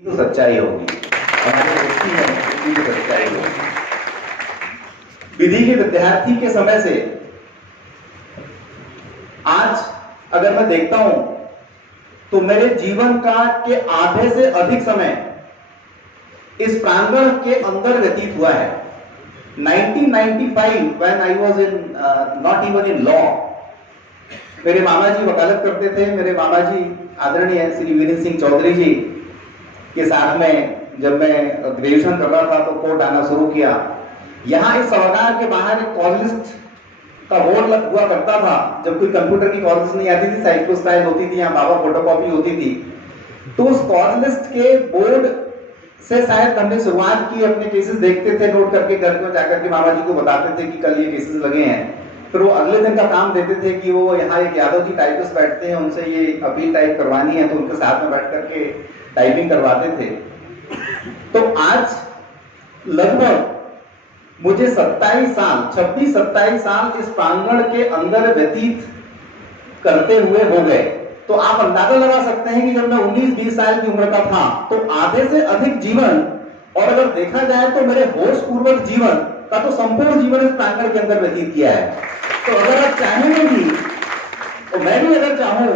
तो सच्चाई होगी, हमारे व्यक्ति में विधि की सच्चाई होगी। विधि के विद्यार्थी के समय से आज अगर मैं देखता हूं तो मेरे जीवन का के आधे से अधिक समय इस प्रांगण के अंदर व्यतीत हुआ है। 1995 when I was in not even in law, मेरे मामा जी वकालत करते थे। मेरे मामा जी आदरणीय श्री वीरेंद्र सिंह चौधरी जी के साथ में जब मैं ग्रेजुएशन कर रहा था तो कोर्ट आना शुरू किया। यहाँ इस सभागार के बाहर एक कॉल लिस्ट का बोर्ड हुआ करता था। जब कोई कंप्यूटर की कॉल लिस्ट नहीं आती थी, साइड टू साइड होती थी, यहाँ बाबा फोटोकॉपी होती थी, तो उस कॉल लिस्ट के बोर्ड से शायद हमने शुरुआत की। अपने केसेस देखते थे, नोट करके घर में जाकर के मामा जी को बताते थे कि कल ये केसेस लगे हैं। फिर वो अगले दिन का काम देते थे कि वो यहाँ एक यादव जी टाइपिस्ट बैठते हैं, उनसे ये अपील टाइप करवानी है, तो उनके साथ में बैठ करके टाइपिंग करवाते थे। तो आज लगभग मुझे 26-27 साल इस प्रांगण के अंदर व्यतीत करते हुए हो गए। तो आप अंदाजा लगा सकते हैं कि जब मैं 19-20 साल की उम्र का था तो आधे से अधिक जीवन, और अगर देखा जाए तो मेरे होश पूर्वक जीवन का तो संपूर्ण जीवन इस प्रांगण के अंदर व्यतीत किया है। तो अगर आप चाहेंगे भी, तो मैं भी अगर चाहूं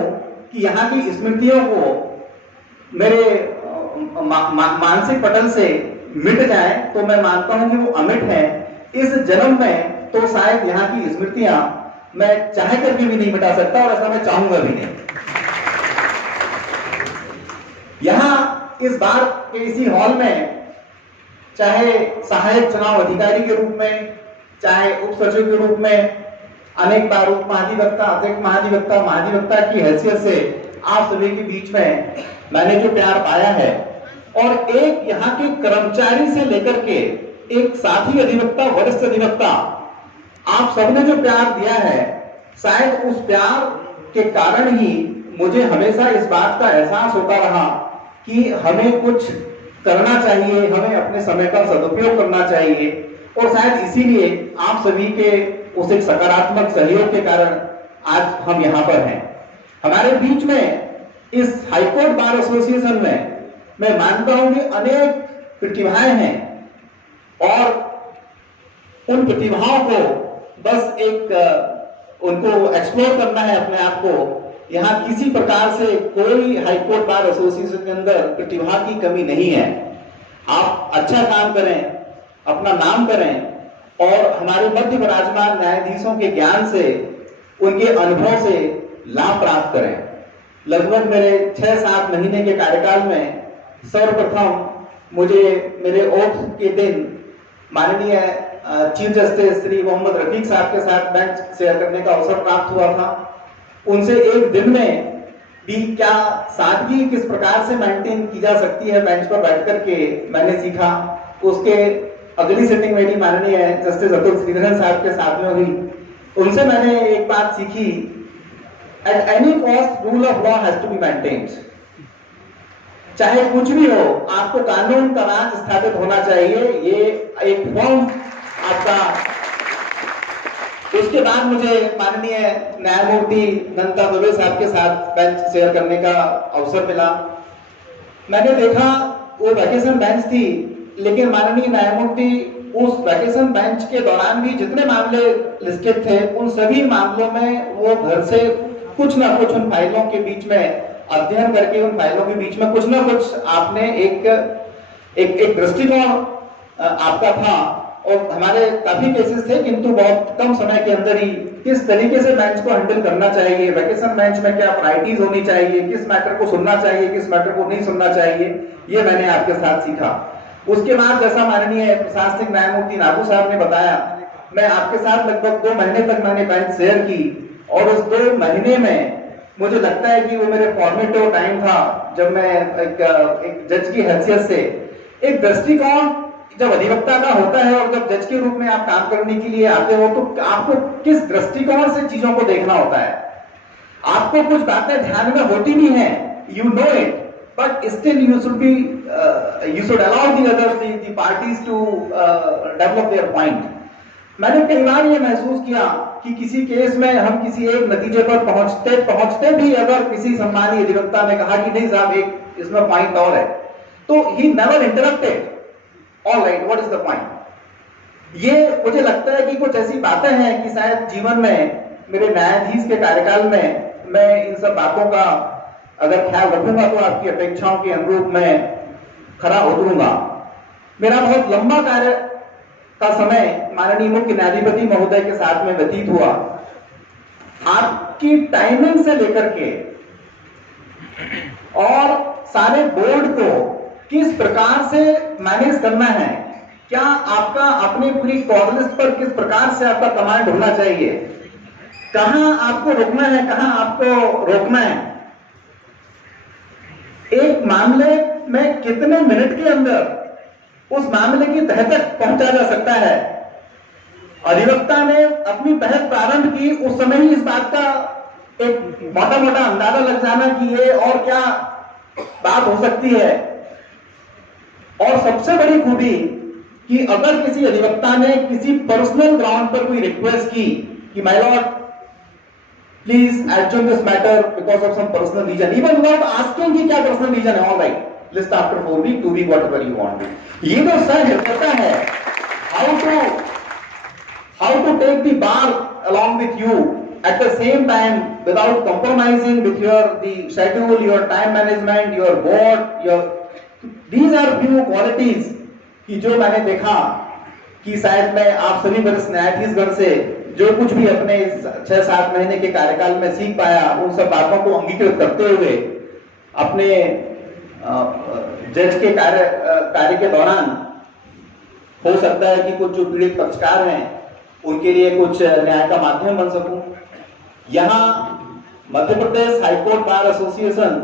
कि यहाँ की स्मृतियों को मेरे मानसिक पटल से मिट जाए, तो मैं मानता हूं कि वो अमिट है। इस जन्म में तो शायद यहाँ की स्मृतियां मैं चाह करके भी नहीं मिटा सकता, और ऐसा मैं चाहूंगा भी नहीं। यहाँ इस बार के इसी हॉल में चाहे सहायक चुनाव अधिकारी के रूप में, चाहे उप सचिव के रूप में, अनेक बार उप महाधिवक्ता, अध्यक्ष महाधिवक्ता, महाधिवक्ता की हैसियत से आप सभी के बीच में मैंने जो प्यार पाया है, और एक यहाँ के कर्मचारी से लेकर के एक साथी अधिवक्ता, वरिष्ठ अधिवक्ता, आप सबने जो प्यार दिया है, शायद उस प्यार के कारण ही मुझे हमेशा इस बात का एहसास होता रहा कि हमें कुछ करना चाहिए, हमें अपने समय का सदुपयोग करना चाहिए। और शायद इसीलिए आप सभी के उस एक सकारात्मक सहयोग के कारण आज हम यहाँ पर हैं। हमारे बीच में इस हाईकोर्ट बार एसोसिएशन में मैं मानता हूं कि अनेक प्रतिभाएं हैं, और उन प्रतिभाओं को बस एक उनको एक्सप्लोर करना है अपने आप को। यहाँ किसी प्रकार से कोई हाईकोर्ट बार एसोसिएशन के अंदर प्रतिभा की कमी नहीं है। आप अच्छा काम करें, अपना नाम करें, और हमारे मध्य विराजमान न्यायाधीशों के ज्ञान से, उनके अनुभव से लाभ प्राप्त करें। लगभग मेरे 6-7 महीने के कार्यकाल में सर्वप्रथम मुझे मेरे ओथ के दिन माननीय चीफ जस्टिस श्री मोहम्मद रफीक साहब के साथ बेंच शेयर करने का अवसर प्राप्त हुआ था। उनसे एक दिन में भी क्या सादगी किस प्रकार से मेंटेन की जा सकती है बेंच पर बैठ करके मैंने सीखा। उसके अगली सिटिंग मेरी माननीय जस्टिस अतुल श्रीधरन साहब के साथ में हुई। उनसे मैंने एक बात सीखी, at any cost rule of law has to be maintained. चाहे कुछ भी हो, आपको कानून का राज स्थापित होना चाहिए, ये एक फॉर्म आपका। उसके बाद मुझे माननीय न्यायमूर्ति नंदा दुबे साहब के साथ बेंच शेयर करने का अवसर मिला। मैंने देखा वो वैकेशन बेंच थी, लेकिन माननीय न्यायमूर्ति उस वैकेशन बेंच के दौरान भी जितने मामले लिस्टेड थे, उन सभी मामलों में वो घर से कुछ ना कुछ उन फाइलों के बीच में अध्ययन करके, उन फाइलों के बीच में कुछ ना कुछ आपने एक दृष्टिकोण आपका था। और हमारे काफी केसेस थे, किंतु बहुत कम समय के अंदर ही किस तरीके से बेंच को हैंडल करना चाहिए, वैकेशन बेंच में क्या प्रायोरिटीज होनी चाहिए, किस मैटर को सुनना चाहिए, किस मैटर को नहीं सुनना चाहिए, ये मैंने आपके साथ सीखा। उसके बाद जैसा माननीय प्रशासनिक न्यायमूर्ति नागू साहब ने बताया, मैं आपके साथ लगभग 2 महीने तक मैंने बेंच शेयर की, और उस 2 महीने में मुझे लगता है कि वो मेरे फॉर्मेटिव टाइम था, जब मैं एक जज की हैसियत से एक दृष्टिकोण जब अधिवक्ता का होता है, और जब जज के रूप में आप काम करने के लिए आते हो, तो आपको किस दृष्टिकोण से चीजों को देखना होता है। आपको कुछ बातें ध्यान में होती भी हैं, you know it, but still you should allow the other the parties to develop their point. मैंने कई बार ये महसूस किया कि किसी केस में हम किसी एक नतीजे पर पहुंचते भी अगर किसी सम्मानीय अधिवक्ता ने कहा कि नहीं साहब एक इसमें पॉइंट और है, तो he never interrupted. All right, what is the point? ये मुझे लगता है कि कुछ ऐसी बातें हैं कि शायद जीवन में मेरे न्यायाधीश के कार्यकाल में मैं इन सब बातों का अगर ख्याल रखूंगा तो आपकी अपेक्षाओं के अनुरूप मैं खरा उतरूंगा। मेरा बहुत लंबा कार्य का समय माननीय मुख्य न्यायाधिपति महोदय के साथ में व्यतीत हुआ। आपकी टाइमिंग से लेकर के और सारे बोर्ड को किस प्रकार से मैनेज करना है, क्या आपका अपने पूरी कॉल लिस्ट पर किस प्रकार से आपका कमांड होना चाहिए, कहां आपको रुकना है, कहां आपको रोकना है, एक मामले में कितने मिनट के अंदर उस मामले की तह तक पहुंचा जा सकता है। अधिवक्ता ने अपनी बहस प्रारंभ की, उस समय ही इस बात का एक मोटा मोटा अंदाजा लग जाना कि ये और क्या बात हो सकती है। और सबसे बड़ी खूबी कि अगर किसी अधिवक्ता ने किसी पर्सनल ग्राउंड पर कोई रिक्वेस्ट की कि my lord please adjourn this matter because of some personal reason, even without asking कि क्या पर्सनल रीजन है, all right, list after 4 week 2 week whatever you want. ये तो सर पता है how to take the bar along with you at the same time without compromising with the schedule, your time management, your board, these are few qualities कि जो मैंने देखा कि शायद मैं आप सभी वरिष्ठ न्यायाधीशगण से जो कुछ भी अपने 6-7 महीने के कार्यकाल में सीख पाया, उन सब बातों को अंगीकृत करते हुए अपने जज के कार्य के दौरान हो सकता है कि कुछ जो पीड़ित पक्षकार हैं उनके लिए कुछ न्याय का माध्यम बन सकूं। यहां Madhya Pradesh high court bar association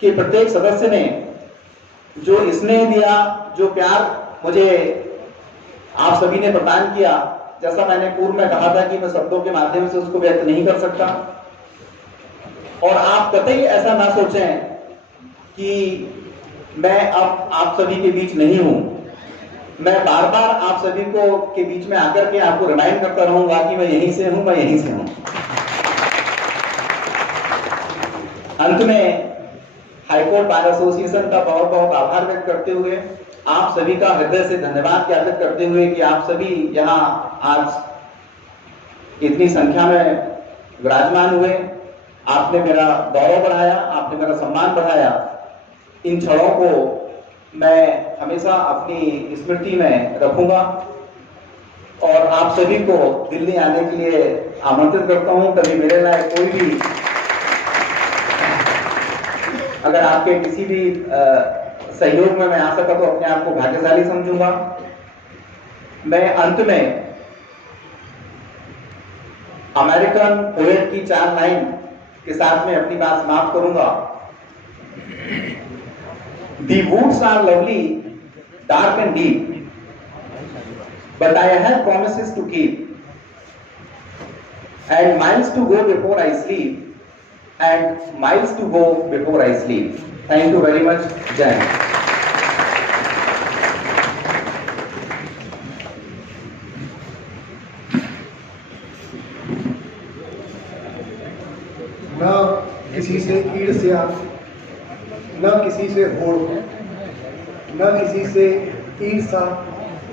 के प्रत्येक सदस्य ने जो स्नेह दिया, जो प्यार मुझे आप सभी ने प्रदान किया, जैसा मैंने पूर्व में कहा था कि मैं शब्दों के माध्यम से उसको व्यक्त नहीं कर सकता। और आप कतई ऐसा ना सोचें कि मैं अब आप सभी के बीच नहीं हूं। मैं बार बार आप सभी को के बीच में आकर के आपको रिमाइंड करता रहूंगा कि मैं यहीं से हूं, मैं यहीं से हूं। अंत में हाईकोर्ट बार एसोसिएशन का बहुत बहुत आभार व्यक्त करते हुए, आप सभी का हृदय से धन्यवाद ज्ञापित करते हुए कि आप सभी यहां आज इतनी संख्या में विराजमान हुए, आपने मेरा गौरव बढ़ाया, आपने मेरा सम्मान बढ़ाया। इन क्षणों को मैं हमेशा अपनी स्मृति में रखूंगा और आप सभी को दिल्ली आने के लिए आमंत्रित करता हूं। कभी मेरे लायक कोई भी अगर आपके किसी भी सहयोग में मैं आ सका तो अपने आप को भाग्यशाली समझूंगा। मैं अंत में अमेरिकन पोएट की 4 लाइन के साथ में अपनी बात समाप्त करूंगा। The woods are lovely, dark and deep, but I have promises to keep, and miles to go before I sleep, and miles to go before I sleep. Thank you very much. Jai Hind. न किसी से ईर्ष्या, न किसी से होड़, न किसी से ईर्ष्या,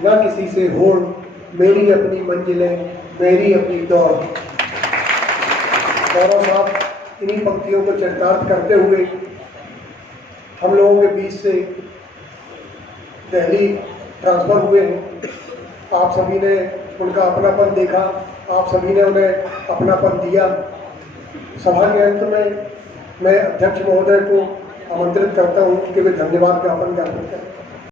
न किसी से होड़, मेरी अपनी मंजिलें, मेरी अपनी दौड़। गौरव साहब इन्हीं पंक्तियों को चरितार्थ करते हुए हम लोगों के बीच से दिल्ली ट्रांसफ़र हुए हैं। आप सभी ने उनका अपनापन देखा, आप सभी ने उन्हें अपनापन दिया। सभा के अंत में मैं अध्यक्ष महोदय को आमंत्रित करता हूं कि वे धन्यवाद ज्ञापन करें।